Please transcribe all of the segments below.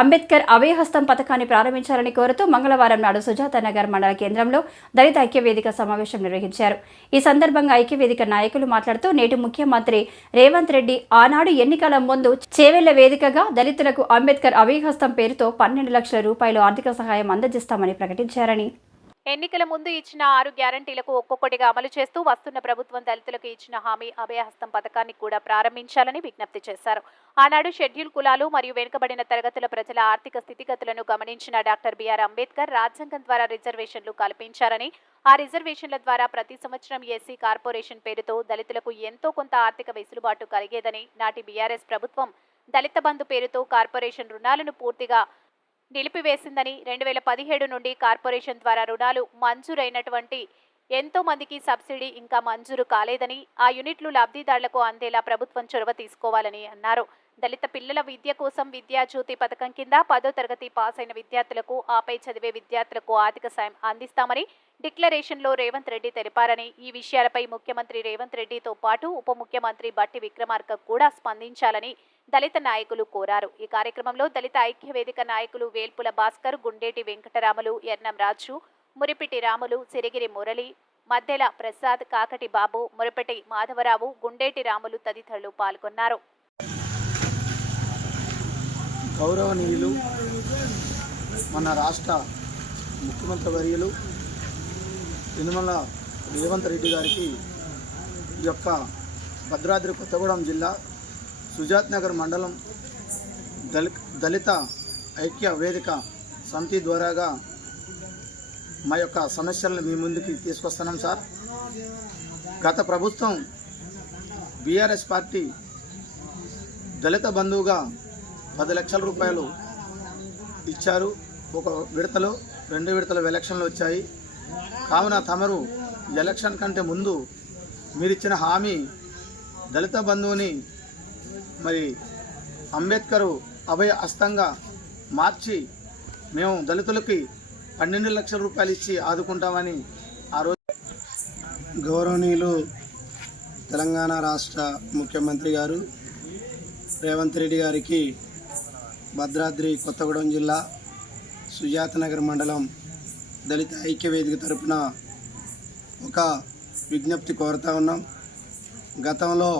అంబేద్కర్ అభయహస్తం పథకాన్ని ప్రారంభించాలని కోరుతూ మంగళవారం నాడు సుజాతానగర్ మండల కేంద్రంలో దళిత ఐక్యవేదిక సమావేశం నిర్వహించారు. ఈ సందర్భంగా ఐక్యవేదిక నాయకులు మాట్లాడుతూ నేటి ముఖ్యమంత్రి రేవంత్ రెడ్డి ఆనాడు ఎన్నికల ముందు చేవెళ్ల వేదికగా దళితులకు అంబేద్కర్ అభయహస్తం పేరుతో 12 లక్షల రూపాయలు ఆర్థిక సహాయం అందజేస్తామని ప్రకటించారని, ఎన్నికల ముందు ఇచ్చిన 6 గ్యారంటీలకు ఒక్కొక్కటిగా అమలు చేస్తూ వస్తున్న ప్రభుత్వం దళితులకు ఇచ్చిన హామీ అభయహస్తం పథకాన్ని కూడా ప్రారంభించాలని విజ్ఞప్తి చేశారు. ఆనాడు షెడ్యూల్ కులాలు మరియు వెనుకబడిన తరగతుల ప్రజల ఆర్థిక స్థితిగతులను గమనించిన డాక్టర్ బిఆర్ అంబేద్కర్ రాజ్యాంగం ద్వారా రిజర్వేషన్లు కల్పించారని, ఆ రిజర్వేషన్ల ద్వారా ప్రతి సంవత్సరం ఎస్సీ కార్పొరేషన్ పేరుతో దళితులకు ఎంతో కొంత ఆర్థిక వెసులుబాటు కలిగేదని, నాటి బీఆర్ఎస్ ప్రభుత్వం దళిత బంధు పేరుతో కార్పొరేషన్ రుణాలను పూర్తిగా నిలిపివేసిందని, 2017 నుండి కార్పొరేషన్ ద్వారా రుణాలు మంజూరైనటువంటి ఎంతో మందికి సబ్సిడీ ఇంకా మంజూరు కాలేదని, ఆ యూనిట్లు లబ్ధిదారులకు అందేలా ప్రభుత్వం చొరవ తీసుకోవాలని అన్నారు. దళిత పిల్లల విద్య కోసం విద్యాజ్యోతి పథకం కింద 10వ తరగతి పాస్ అయిన విద్యార్థులకు, ఆపై చదివే విద్యార్థులకు ఆర్థిక సాయం అందిస్తామని డిక్లరేషన్లో రేవంత్ రెడ్డి తెలిపారని, ఈ విషయాలపై ముఖ్యమంత్రి రేవంత్ రెడ్డితో పాటు ఉప ముఖ్యమంత్రి బట్టి విక్రమార్క కూడా స్పందించాలని దళిత నాయకులు కోరారు. ఈ కార్యక్రమంలో దళిత ఐక్య వేదిక నాయకులు వేల్పుల భాస్కర్, గుండేటి వెంకటరాములు, ఎర్నం రాజు, మురిపిటి రాములు, సిరిగిరి మురళి, మద్దెల ప్రసాద్, కాకటి బాబు, మురిపిటి మాధవరావు, గుండేటి రాములు తదితరులు పాల్గొన్నారు. గౌరవనీయులు మన రాష్ట్ర ముఖ్యమంత్రి వర్యులు యనమల రేవంత్ రెడ్డి గారికి ఈ యొక్క భద్రాద్రి కొత్తగూడెం జిల్లా సుజాత్ నగర్ మండలం దళిత ఐక్య వేదిక సమితి ద్వారాగా మా యొక్క సమస్యలను మీ ముందుకి తీసుకొస్తున్నాం సార్. గత ప్రభుత్వం బీఆర్ఎస్ పార్టీ దళిత బంధువుగా 10 లక్షల రూపాయలు ఇచ్చారు. ఒక విడతలో 2 విడతల ఎలక్షన్లు వచ్చాయి. కావున తమరు ఎలక్షన్ కంటే ముందు మీరిచ్చిన హామీ దళిత బంధువుని మరి అంబేద్కర్ అభయ హస్తంగా మార్చి మేము దళితులకి 12 లక్షల రూపాయలు ఇచ్చి ఆదుకుంటామని ఆ రోజు గౌరవనీయులు తెలంగాణ రాష్ట్ర ముఖ్యమంత్రి గారు రేవంత్ రెడ్డి గారికి భద్రాద్రి కొత్తగూడెం జిల్లా సుజాతనగర్ మండలం దళిత ఐక్య వేదిక తరపున ఒక విజ్ఞప్తి కోరుతా ఉన్నాం. గతంలో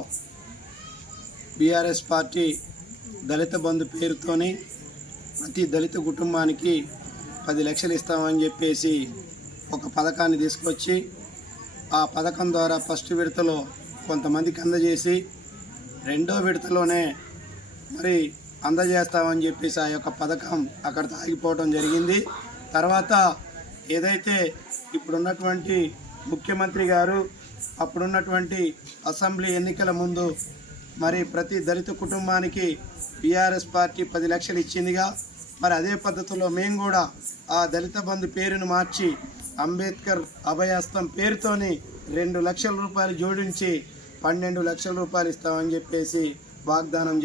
బీఆర్ఎస్ పార్టీ దళిత బంధు పేరుతోని ప్రతి దళిత కుటుంబానికి 10 లక్షలు ఇస్తామని చెప్పేసి ఒక పథకాన్ని తీసుకొచ్చి, ఆ పథకం ద్వారా ఫస్ట్ విడతలో కొంతమందికి అందజేసి 2వ విడతలోనే మరి అందజేస్తామని చెప్పేసి ఆ యొక్క పథకం అక్కడ ఆగిపోవడం జరిగింది. తర్వాత ఏదైతే ఇప్పుడున్నటువంటి ముఖ్యమంత్రి గారు అప్పుడున్నటువంటి అసెంబ్లీ ఎన్నికల ముందు మరి ప్రతి దళిత కుటుంబానికి బీఆర్ఎస్ పార్టీ 10 లక్షలు ఇచ్చిందిగా, మరి అదే పద్ధతిలో మేము కూడా ఆ దళిత బంధు పేరును మార్చి అంబేద్కర్ అభయహస్తం పేరుతోని 2 లక్షల రూపాయలు జోడించి 12 లక్షల రూపాయలు ఇస్తామని చెప్పేసి వాగ్దానం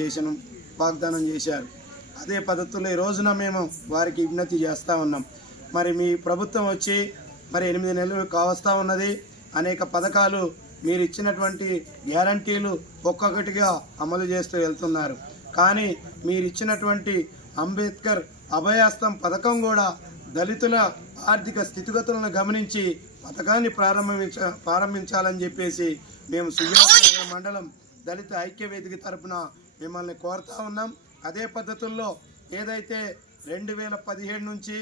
చేశారు. అదే పద్ధతిలో ఈ రోజున మేము వారికి విజ్ఞప్తి చేస్తూ ఉన్నాం. మరి మీ ప్రభుత్వం వచ్చి మరి 8 నెలలు కావస్తూ ఉన్నది. అనేక పథకాలు మీరు ఇచ్చినటువంటి గ్యారంటీలు ఒక్కొక్కటిగా అమలు చేస్తూ వెళ్తున్నారు. కానీ మీరు ఇచ్చినటువంటి అంబేద్కర్ అభయహస్తం పథకం కూడా దళితుల ఆర్థిక స్థితిగతులను గమనించి పథకాన్ని ప్రారంభించాలని చెప్పేసి మేము సుజాతనగర్ మండలం దళిత ఐక్య వేదిక తరపున మిమ్మల్ని కోరుతా ఉన్నాం. అదే పద్ధతుల్లో ఏదైతే 2017 నుంచి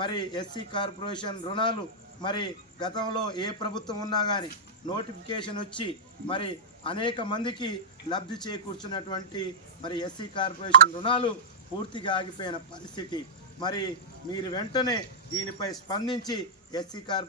మరి ఎస్సీ కార్పొరేషన్ రుణాలు మరి గతంలో ఏ ప్రభుత్వం ఉన్నా కానీ నోటిఫికేషన్ వచ్చి మరి అనేక మందికి లబ్ధి చేకూర్చున్నటువంటి మరి ఎస్సీ కార్పొరేషన్ రుణాలు పూర్తిగా ఆగిపోయిన పరిస్థితి. మరి మీరు వెంటనే దీనిపై స్పందించి ఎస్సీ కార్పొరేషన్